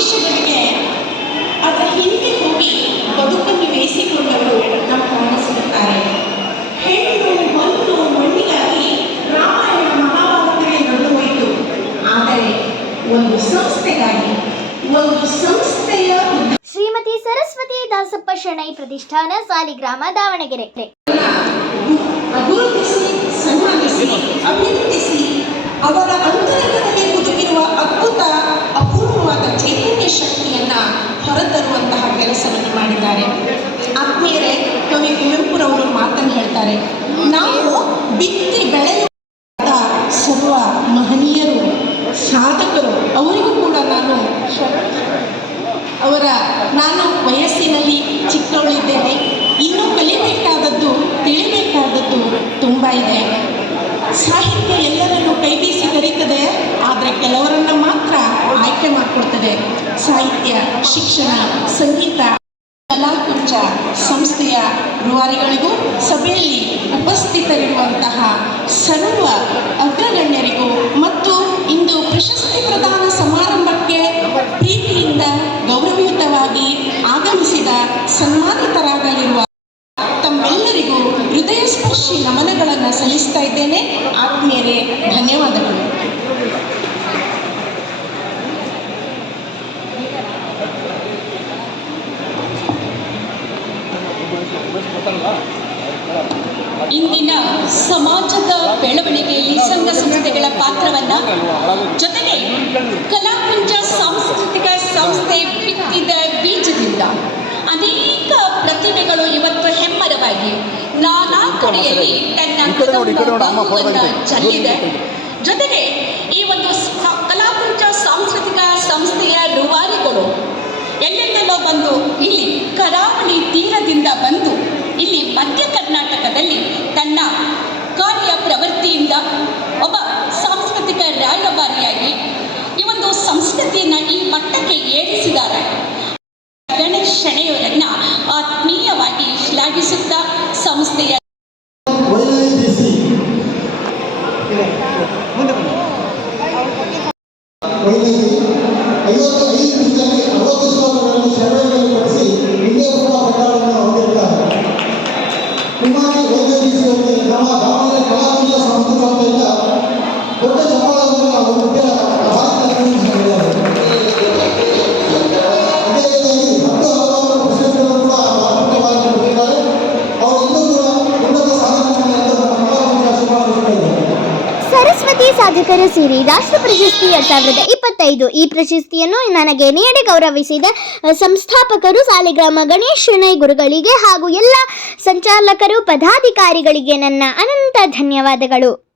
ಆಮಿಷಗಳಿಗೆ ಅದರ ಹಿಂದೆ ಹೋಗಿ ಬದುಕನ್ನು ಬೇಯಿಸಿಕೊಂಡವರು ನಮ್ಮ ಕಾಣಿಸಿರುತ್ತಾರೆ ಹೆಣ್ಣು ಮಣ್ಣು ಮಣ್ಣಿಗಾಗಿ ರಾಮಾಯಣ ಮಹಾಭಾರತವೇ ನಡೆದು ಹೋಯಿತು. ಆದರೆ ಒಂದು ಸಂಸ್ಥೆಗಾಗಿ ಒಂದು ಸಂಸ್ಥೆಯ ಶ್ರೀಮತಿ ಸರಸ್ವತಿ ದಾಸಪ್ಪ ಶೆಣೈ ಪ್ರತಿಷ್ಠಾನ ಸಾಲಿಗ್ರಾಮ ದಾವಣಗೆರೆ. ಕವಿ ಕುವೆಂಪುರವರು ಮಾತನ್ನು ಹೇಳ್ತಾರೆ. ನಾವು ಬಿತ್ತಿ ಬೆಳೆಯುವ ಸರ್ವ ಮಹನೀಯರು, ಸಾಧಕರು, ಅವರಿಗೂ ಕೂಡ ನಾನು ಅವರ ನಾನು ವಯಸ್ಸಿನಲ್ಲಿ ಚಿಕ್ಕವಳಿದ್ದೇನೆ. ಇನ್ನೂ ಕಲಿಬೇಕಾದದ್ದು, ತಿಳಿಬೇಕಾದದ್ದು ತುಂಬ ಇದೆ. ಸಾಹಿತ್ಯ ಎಲ್ಲರನ್ನು ಕೈ ಬೀಸಿ ಕರೀತದೆ, ಆದರೆ ಕೆಲವರನ್ನು ಮಾತ್ರ ಆಯ್ಕೆ ಮಾಡಿಕೊಡ್ತದೆ. ಸಾಹಿತ್ಯ, ಶಿಕ್ಷಣ, ಸಂಗೀತ ಕಲಾಕುಂಚ ಸಂಸ್ಥೆಯ ರೂವಾರಿಗಳಿಗೂ ಸಭೆಯಲ್ಲಿ ಉಪಸ್ಥಿತರಿರುವಂತಹ ಸರ್ವ ಅಗ್ರಗಣ್ಯರಿಗೂ ಮತ್ತು ಇಂದು ಪ್ರಶಸ್ತಿ ಪ್ರದಾನ ಸಮಾರಂಭಕ್ಕೆ ಪ್ರೀತಿಯಿಂದ ಗೌರವಯುತವಾಗಿ ಆಗಮಿಸಿದ ಸನ್ಮಾನಿತರಾಗಲಿರುವ ತಮ್ಮೆಲ್ಲರಿಗೂ ಹೃದಯ ಸ್ಪರ್ಶಿ ನಮನಗಳನ್ನು ಸಲ್ಲಿಸ್ತಾ ಇದ್ದೇನೆ. ಆತ್ಮೀಯರೇ, ಧನ್ಯವಾದಗಳು. ಇಂದಿನ ಸಮಾಜದ ಬೆಳವಣಿಗೆಯಲ್ಲಿ ಸಂಘ ಸಂಸ್ಥೆಗಳ ಪಾತ್ರವನ್ನ ಜೊತೆಗೆ ಕಲಾಕುಂಜ ಸಾಂಸ್ಕೃತಿಕ ಸಂಸ್ಥೆ ಬಿತ್ತಿದ ಬೀಜದಿಂದ ಅನೇಕ ಪ್ರತಿಭೆಗಳು ಇವತ್ತು ಹೆಮ್ಮರವಾಗಿ ನಾನಾ ಕಡೆಯಲ್ಲಿ ತನ್ನ ಚೆಲ್ಲಿದೆ. ಜೊತೆಗೆ ಈ ಒಂದು ಕಲಾಕುಂಜ ಸಾಂಸ್ಕೃತಿಕ ಸಂಸ್ಥೆಯ ರೂವಾರಿಗಳು ಎಲ್ಲೆಲ್ಲೋ ಬಂದು ಇಲ್ಲಿ ಕರಾವಳಿ ತೀರದಿಂದ ಬಂದು ಅವರಿಗೆ ನಮ್ಮ ದಾವಣಗೆರೆ ಕಲಾಕುಂಜ ಸಂಸ್ಕೃತ ವತಿಯಿಂದ ದೊಡ್ಡ ಚಪ್ಪಾಳವನ್ನು ಅವರು ಸರಸ್ವತಿ ಸಾಧಕರು ಸಿರಿ. ರಾಷ್ಟ್ರ ಪ್ರಶಸ್ತಿ ಎರಡ್ ಸಾವಿರದ ಇಪ್ಪತ್ತೈದು. ಈ ಪ್ರಶಸ್ತಿಯನ್ನು ನನಗೆ ನೀಡಿ ಗೌರವಿಸಿದ ಸಂಸ್ಥಾಪಕರು ಸಾಲಿಗ್ರಾಮ ಗಣೇಶ್ ಶೆಣೈ ಗುರುಗಳಿಗೆ ಹಾಗೂ ಎಲ್ಲ ಸಂಚಾಲಕರು, ಪದಾಧಿಕಾರಿಗಳಿಗೆ ನನ್ನ ಅನಂತ ಧನ್ಯವಾದಗಳು.